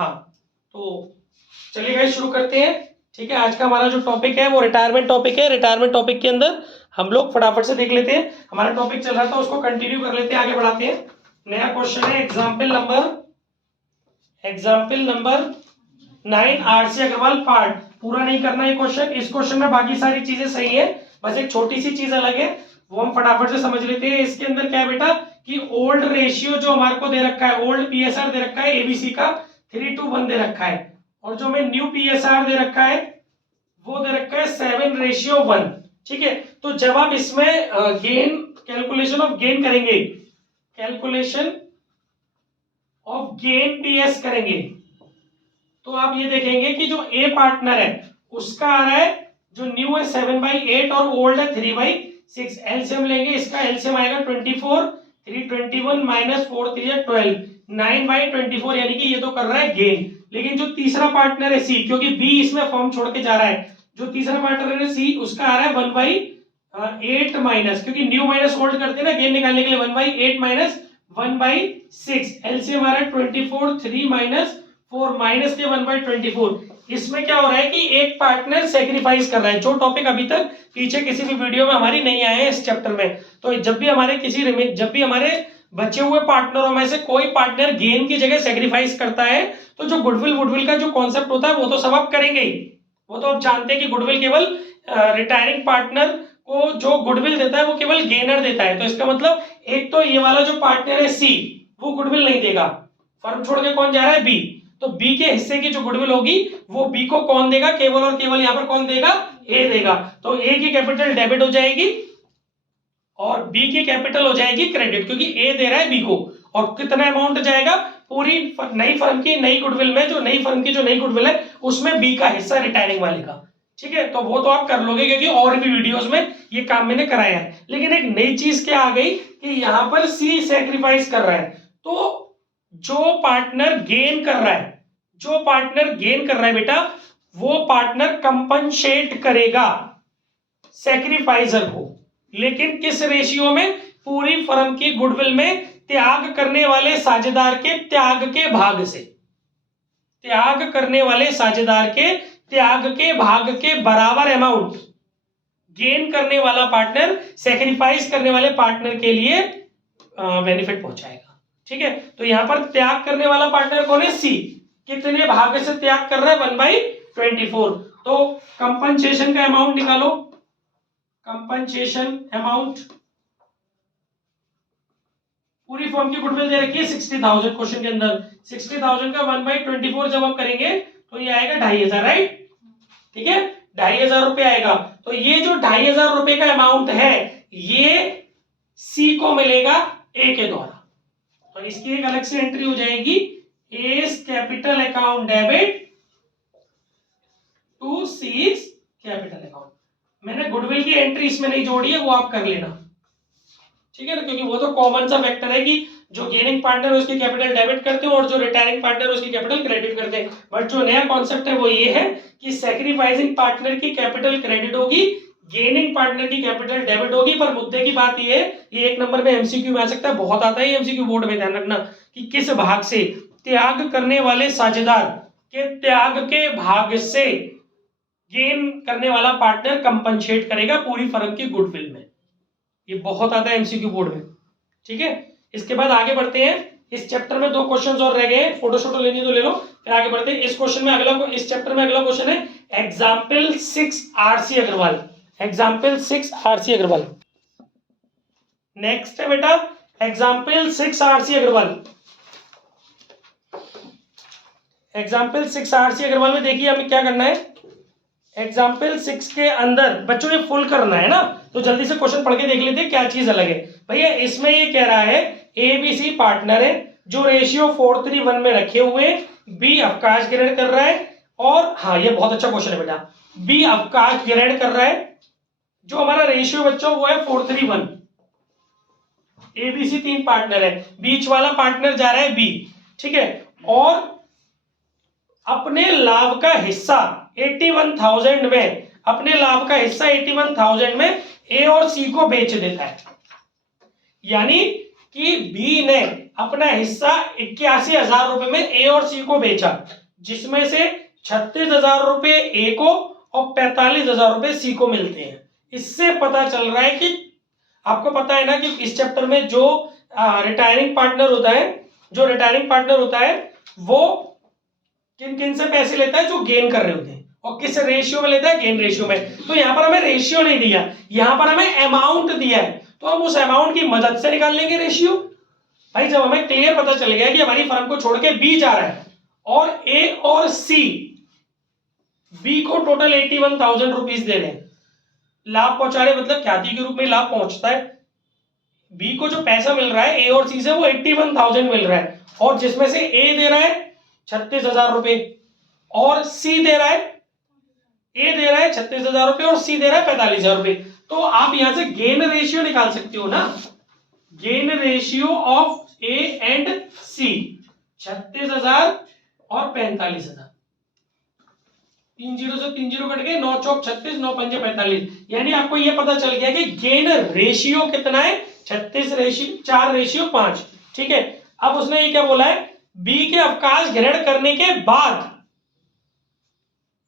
हाँ, तो चलिए गाइस शुरू करते हैं। ठीक है, आज का हमारा जो टॉपिक है वो रिटायरमेंट टॉपिक है। रिटायरमेंट टॉपिक के अंदर हम लोग फटाफट से देख लेते हैं, हमारा टॉपिक चल रहा था उसको कंटिन्यू कर लेते हैं, आगे बढ़ाते हैं। नया क्वेश्चन है example number 9 RC Agarwal part. पूरा नहीं करना है क्वेश्चन, इस क्वेश्चन में बाकी सारी चीजें सही है, बस एक छोटी सी चीज अलग है, वो हम फटाफट से समझ लेते हैं। इसके अंदर क्या है बेटा कि ओल्ड रेशियो जो हमारे को दे रखा है, ओल्ड पीएसआर दे रखा है एबीसी का 3:1 दे रखा है, और जो हमें न्यू पीएसआर दे रखा है वो दे रखा है 7:1। ठीक है, तो जब आप इसमें गेन कैलकुलेशन ऑफ गेन करेंगे, कैलकुलेशन ऑफ गेन पीएस करेंगे, तो आप ये देखेंगे कि जो ए पार्टनर है उसका आ रहा है, जो न्यू है 7/8 और ओल्ड है 3/6। एलसीएम लेंगे, इसका एलसीएम आएगा 24, 321 माइनस 4 3 12, 9/24, यानी कि ये तो कर रहा है गेन। लेकिन जो तीसरा पार्टनर है सी, क्योंकि बी इसमें फॉर्म छोड़ के जा रहा है, जो तीसरा पार्टनर है सी उसका आ रहा है 1/8 माइनस, क्योंकि न्यू माइनस ओल्ड करते हैं ना गेन निकालने के लिए, 1/8 माइनस 1/6। एलसीएम आ रहा है 24, 3 माइनस 4 माइनस के 1/24। इसमें क्या हो रहा है कि एक पार्टनर सेक्रीफाइस कर रहा है, जो टॉपिक अभी तक पीछे किसी भी वीडियो में हमारी नहीं आए हैं इस चैप्टर में। तो जब भी हमारे बचे हुए पार्टनरों में से कोई पार्टनर गेन की जगह सेक्रीफाइस करता है, तो जो गुडविल का जो कॉन्सेप्ट होता है वो तो सब आप करेंगे ही। वो तो आप जानते हैं कि गुडविल केवल रिटायरिंग पार्टनर को जो गुडविल देता है वो केवल गेनर देता है। तो इसका मतलब एक तो ये वाला जो पार्टनर है सी, वो गुडविल नहीं देगा, फर्म छोड़ के कौन जा रहा है बी, तो बी के हिस्से की जो गुडविल होगी वो बी को कौन देगा, केवल और केवल यहाँ पर कौन देगा, ए देगा। तो ए की कैपिटल डेबिट हो जाएगी और बी की कैपिटल हो जाएगी क्रेडिट, क्योंकि ए दे रहा है बी को। और कितना अमाउंट जाएगा, पूरी नई फर्म की नई गुडविल में, जो नई फर्म की जो नई गुडविल है उसमें बी का हिस्सा रिटायरिंग वाले का। ठीक है, तो वो तो आप कर लोगे क्योंकि और भी वीडियोस में ये काम मैंने कराया है। लेकिन एक नई चीज क्या आ गई कि यहाँ पर सी सेक्रीफाइस कर रहा है, तो जो पार्टनर गेन कर रहा है बेटा, वो पार्टनर कंपनसेट करेगा सैक्रिफाइजर को, लेकिन किस रेशियो में, पूरी फर्म की गुडविल में त्याग करने वाले साझेदार के त्याग के भाग से, त्याग करने वाले साझेदार के त्याग के भाग के बराबर अमाउंट गेन करने वाला पार्टनर सैक्रिफाइस करने वाले पार्टनर के लिए बेनिफिट पहुंचाएगा। ठीक है, तो यहां पर त्याग करने वाला पार्टनर कौन है, सी। कितने भाग से त्याग कर रहा है, 1/24। तो कंपनसेशन का अमाउंट निकालो, कंपनसेशन अमाउंट, पूरी फर्म की गुडविल दे रखी है 60,000 क्वेश्चन के अंदर, 60,000 का 1/24 जब हम करेंगे तो ये आएगा 2,500, राइट। ठीक है, 2,500 रुपए आएगा। तो ये जो 2,500 रुपए का अमाउंट है ये सी को मिलेगा ए के द्वारा, तो इसकी एक अलग से एंट्री हो जाएगी, S capital account debit to C's capital account. मैंने गुडविल की एंट्री इसमें नहीं जोड़ी है, वो आप कर लेना। ठीक है ना, क्योंकि वो तो कॉमन सा फैक्टर है कि जो गेनिंग पार्टनर उसकी कैपिटल डेबिट करते हैं और जो रिटायरिंग पार्टनर उसकी कैपिटल क्रेडिट करते हैं। बट जो नया कॉन्सेप्ट है वो ये है कि सैक्रिफाइसिंग पार्टनर की कैपिटल क्रेडिट होगी, गेनिंग पार्टनर की कैपिटल डेबिट होगी। पर मुद्दे की बात ये है, ये 1 नंबर में एमसीक्यू में आ सकता है, बहुत आता है एमसीक्यू बोर्ड में, ध्यान रखना कि किस भाग से, त्याग करने वाले साझेदार के त्याग के भाग से गेन करने वाला पार्टनर कंपनसेट करेगा पूरी फर्म की गुडविल में। ये बहुत आता है एमसीक्यू बोर्ड में। ठीक है, इसके बाद आगे बढ़ते हैं। इस चैप्टर में 2 क्वेश्चंस और रह गए हैं, फोटो शोटो लेनी तो ले लो, फिर आगे बढ़ते हैं। इस क्वेश्चन में इस चैप्टर में अगला क्वेश्चन है example 6 RC Agarwal, example 6 RC Agarwal. Next है बेटा example 6 RC Agarwal. Example 6 RC Agarwal में देखिए हमें क्या करना है। एग्जाम्पल 6 के अंदर बच्चों ये फुल करना है ना, तो जल्दी से क्वेश्चन पढ़ के देख लेते हैं क्या चीज अलग है। भैया इसमें ये कह रहा है एबीसी पार्टनर है जो रेशियो 4:1 में रखे हुए, बी अवकाश ग्रहण कर रहा है, और हाँ ये बहुत अच्छा क्वेश्चन है बेटा, बी अवकाश ग्रहण कर रहा है, जो हमारा रेशियो बच्चों वो है 4:1। एबीसी 3 पार्टनर है, बीच वाला पार्टनर जा रहा है बी। ठीक है, और अपने लाभ का हिस्सा 81,000 में, अपने लाभ का हिस्सा 81,000 में ए और सी को बेच देता है। यानी कि बी ने अपना हिस्सा 81,000 रुपए में ए और सी को बेचा, जिसमें से 36,000 रुपए ए को और 45,000 रुपए सी को मिलते हैं। इससे पता चल रहा है कि आपको पता है ना कि इस चैप्टर में जो रिटायरिंग पार्टनर होता है वो किन किन से पैसे लेता है, जो गेन कर रहे होते हैं, और किस रेशियो में लेता है, गेन रेशियो में। तो यहां पर हमें रेशियो नहीं दिया, यहां पर हमें अमाउंट दिया है, तो हम उस अमाउंट की मदद से निकाल लेंगे रेशियो। भाई जब हमें क्लियर पता चल गया कि हमारी फर्म को छोड़ के बी जा रहा है और ए और सी बी को टोटल 81,000 रुपीज दे रहे हैं, लाभ पहुंचा रहे, मतलब ख्याति के रूप में लाभ पहुंचता है। बी को जो पैसा मिल रहा है ए और सी से वो 81,000 मिल रहा है, और जिसमें से ए दे रहा है 36,000 रुपए और सी दे रहा है, ए दे रहा है 36,000 रुपए और सी दे रहा है 45,000 रुपए। तो आप यहां से गेन रेशियो निकाल सकते हो ना, gain ratio of A and C 36,000 और 45,000। 3 0 से 3 0 कट गए, 9 चौक 36, 9 पंजे 45। यानी आपको यह पता चल गया कि गेन रेशियो कितना है, 36 रेशियो 4 रेशियो 5। ठीक है, अब उसने ये क्या बोला है, बी के अवकाश ग्रहण करने के बाद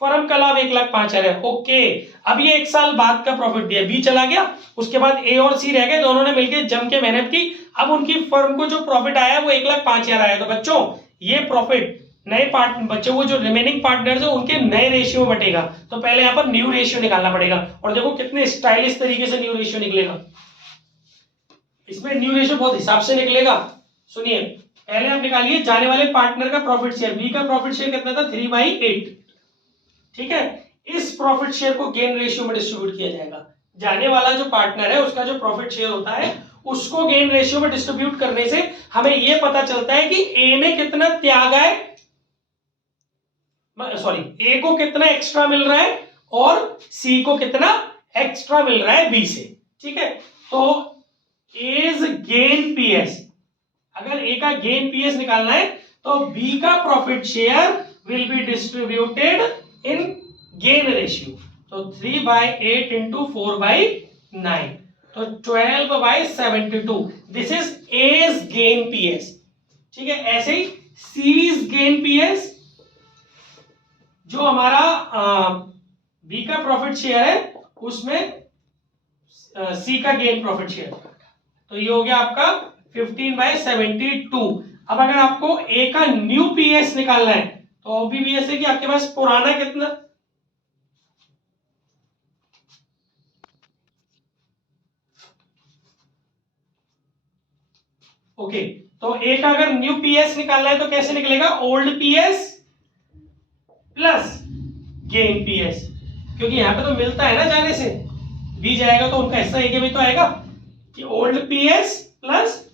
फर्म का लाभ 1,05,000 है। ओके, अब ये 1 साल बाद का प्रॉफिट दिया, बी चला गया, उसके बाद ए और सी रह गए, दोनों ने मिलकर जम के मेहनत की, अब उनकी फर्म को जो प्रॉफिट आया वो 1,05,000 आया। तो बच्चों ये प्रॉफिट नए बच्चों को जो रिमेनिंग पार्टनर्स है उनके नए रेशियो में बटेगा। तो पहले यहां पर न्यू रेशियो निकालना पड़ेगा, और देखो कितने स्टाइलिश तरीके से न्यू रेशियो निकलेगा। इसमें न्यू रेशियो बहुत हिसाब से निकलेगा। सुनिए, पहले आप निकालिए जाने वाले पार्टनर का प्रॉफिट शेयर। बी का प्रॉफिट शेयर कितना था, 3/8। ठीक है, इस प्रॉफिट शेयर को गेन रेशियो में डिस्ट्रीब्यूट किया जाएगा। जाने वाला जो पार्टनर है उसका जो प्रॉफिट शेयर होता है उसको गेन रेशियो में डिस्ट्रीब्यूट करने से हमें यह पता चलता है कि ए ने कितना त्यागा है, सॉरी ए को कितना एक्स्ट्रा मिल रहा है और सी को कितना एक्स्ट्रा मिल रहा है बी से। ठीक है, तो एज गेन पीएस, अगर ए का गेन पीएस निकालना है तो बी का profit share will be distributed in gain ratio. तो 3/8 इंटू 4/9, तो 12/72। This is A's gain PS. ठीक है, ऐसे ही सीज गेन पीएस, जो हमारा बी का प्रॉफिट शेयर है उसमें सी का गेन प्रॉफिट शेयर, तो ये हो गया आपका 15/72। अब अगर आपको ए का न्यू पीएस निकालना है तो ऑब्वियस है कि आपके पास पुराना कितना, ओके, तो ए का अगर न्यू पीएस निकालना है तो कैसे निकलेगा, old PS plus gain PS, क्योंकि यहां पे तो मिलता है ना, जाने से बी जाएगा तो उनका हिस्सा एक में तो आएगा कि old PS plus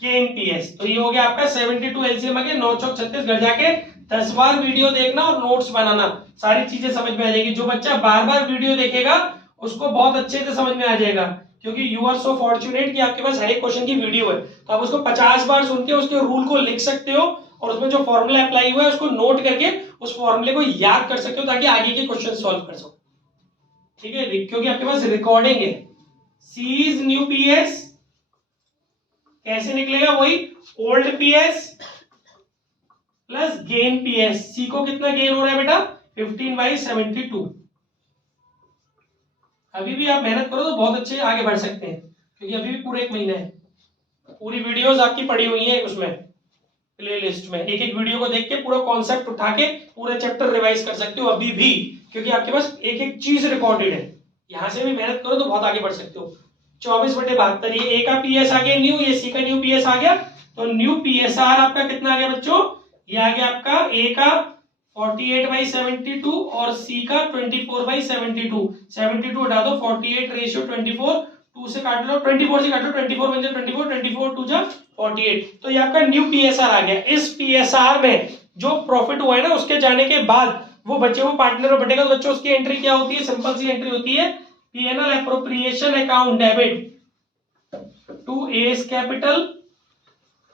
gain PS. तो ये हो गया आपका 72 एलसीएम आ गया, 9 चौक 36। घर जाके 10 बार वीडियो देखना और नोट्स बनाना, सारी चीजें समझ में आ जाएगी। जो बच्चा बार बार वीडियो देखेगा उसको बहुत अच्छे से समझ में आ जाएगा, क्योंकि यू आर सो फॉर्चुनेट कि आपके पास हर एक क्वेश्चन की वीडियो है, तो आप उसको 50 बार सुन के उसके रूल को लिख सकते हो और उसमें जो फॉर्मूला अप्लाई हुआ है उसको नोट करके उस फॉर्मूले को याद कर सकते हो ताकि आगे के क्वेश्चन सॉल्व कर सको। ठीक है, क्योंकि आपके पास रिकॉर्डिंग है। सीज न्यू पीएस कैसे निकलेगा, वही old PS plus gain PS. C को कितना गेन हो रहा है बेटा, 15/72। अभी भी आप मेहनत करो तो बहुत अच्छे आगे बढ़ सकते हैं, क्योंकि अभी भी पूरा 1 महीना है। पूरी वीडियोस आपकी पड़ी हुई है उसमें प्लेलिस्ट में, एक एक वीडियो को देख के पूरा कॉन्सेप्ट उठा के पूरा चैप्टर रिवाइज कर सकते हो अभी भी, क्योंकि आपके पास एक एक चीज रिकॉर्डेड है। यहां से भी मेहनत करो तो बहुत आगे बढ़ सकते हो। 24/72, ये ए का पीएस आ गया न्यू, ये सी का न्यू पीएस आ गया, तो न्यू पीएसआर आपका कितना आ गया बच्चों, ये आ गया आपका ए का 48/72 और सी का 24/72। 72 हटा दो, 48 रेशियो 24, 2 से काट लो, 24 से काट लो, 24 बन जाए 24, 24 2 जा 48। तो ये आपका न्यू पीएसआर आ गया। इस पीएसआर में जो प्रॉफिट हुआ है ना उसके जाने के बाद वो बच्चे वो पार्टनर में बटेगा। तो बच्चों उसकी एंट्री क्या होती है, सिंपल सी एंट्री होती है, PNL appropriation account debit to S capital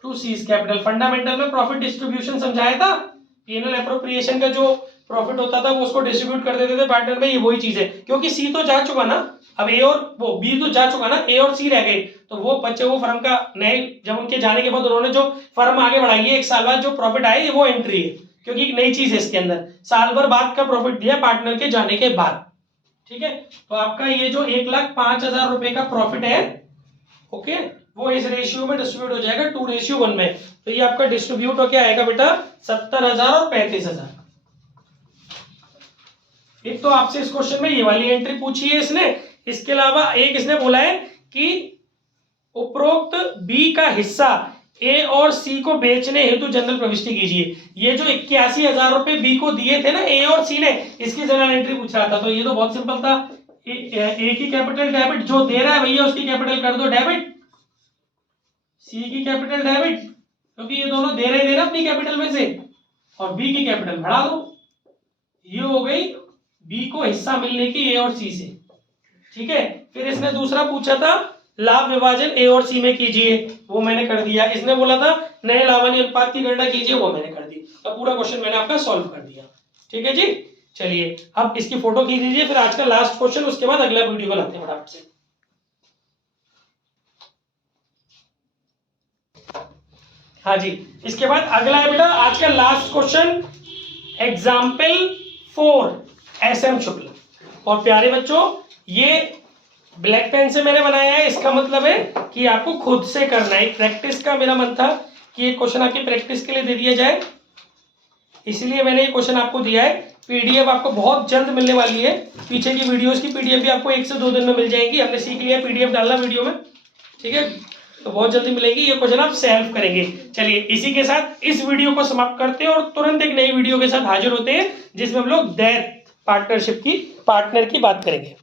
to C's capital. Fundamental में प्रॉफिट डिस्ट्रीब्यूशन समझाया था, पीएनएल एप्रोप्रिएशन का जो प्रॉफिट होता था वो उसको डिस्ट्रीब्यूट कर देते थे पार्टनर में, ये वही चीज है, क्योंकि सी तो जा चुका ना, अब ए और वो बी तो जा चुका ना, ए और सी रह गए, तो वो बच्चे वो फर्म का नए जब उनके जाने के बाद उन्होंने जो फर्म आगे बढ़ाई है 1 साल बाद जो प्रॉफिट आए वो एंट्री है, क्योंकि एक नई चीज है इसके अंदर, साल भर बाद का प्रॉफिट दिया पार्टनर के जाने के बाद। ठीक है, तो आपका ये जो 1,05,000 रुपए का प्रॉफिट है, ओके, वो इस रेशियो में डिस्ट्रीब्यूट हो जाएगा 2:1 में। तो ये आपका डिस्ट्रीब्यूट हो क्या आएगा बेटा 70,000 और 35,000। एक तो आपसे इस क्वेश्चन में ये वाली एंट्री पूछी है इसने, इसके अलावा एक इसने बोला है कि उपरोक्त बी का हिस्सा ए और सी को बेचने हेतु जनरल प्रविष्टि कीजिए। ये जो 81,000 रुपए बी को दिए थे ना ए और सी ने, इसकी जनरल एंट्री पूछ रहा था। तो ये तो बहुत सिंपल था, ए की कैपिटल डेबिट, जो दे रहा है भैया उसकी कैपिटल कर दो डेबिट, सी की कैपिटल डेबिट, क्योंकि ये दोनों दे रहे अपनी कैपिटल में से, और बी की कैपिटल बढ़ा दो। ये हो गई बी को हिस्सा मिलने की ए और सी से। ठीक है, फिर इसने दूसरा पूछा था लाभ विभाजन ए और सी में कीजिए, वो मैंने कर दिया। इसने बोला था नए लाभांश अनुपात की गणना कीजिए, वो मैंने कर दी। तो पूरा क्वेश्चन मैंने आपका सॉल्व कर दिया। ठीक है जी, चलिए अब इसकी फोटो खींच लीजिए, फिर आज का लास्ट क्वेश्चन, उसके बाद अगला वीडियो बनाते हैं फटाफट से। हाँ जी, इसके बाद अगला है बेटा आज का लास्ट क्वेश्चन, एग्जाम्पल 4 एसएम शुक्ल। और प्यारे बच्चों ये ब्लैक पेन से मैंने बनाया है, इसका मतलब है कि आपको खुद से करना है। प्रैक्टिस का मेरा मन था कि ये क्वेश्चन आपकी प्रैक्टिस के लिए दे दिया जाए, इसलिए मैंने ये क्वेश्चन आपको दिया है। पीडीएफ आपको बहुत जल्द मिलने वाली है, पीछे की वीडियोस की पीडीएफ भी आपको 1 से 2 दिन में मिल जाएंगी। हमने सीख लिया पीडीएफ डालना वीडियो में, ठीक है, तो बहुत जल्दी मिलेगी। ये क्वेश्चन आप सॉल्व करेंगे। चलिए इसी के साथ इस वीडियो को समाप्त करते हैं और तुरंत एक नई वीडियो के साथ हाजिर होते हैं, जिसमें हम लोग डेथ पार्टनरशिप की पार्टनर की बात करेंगे।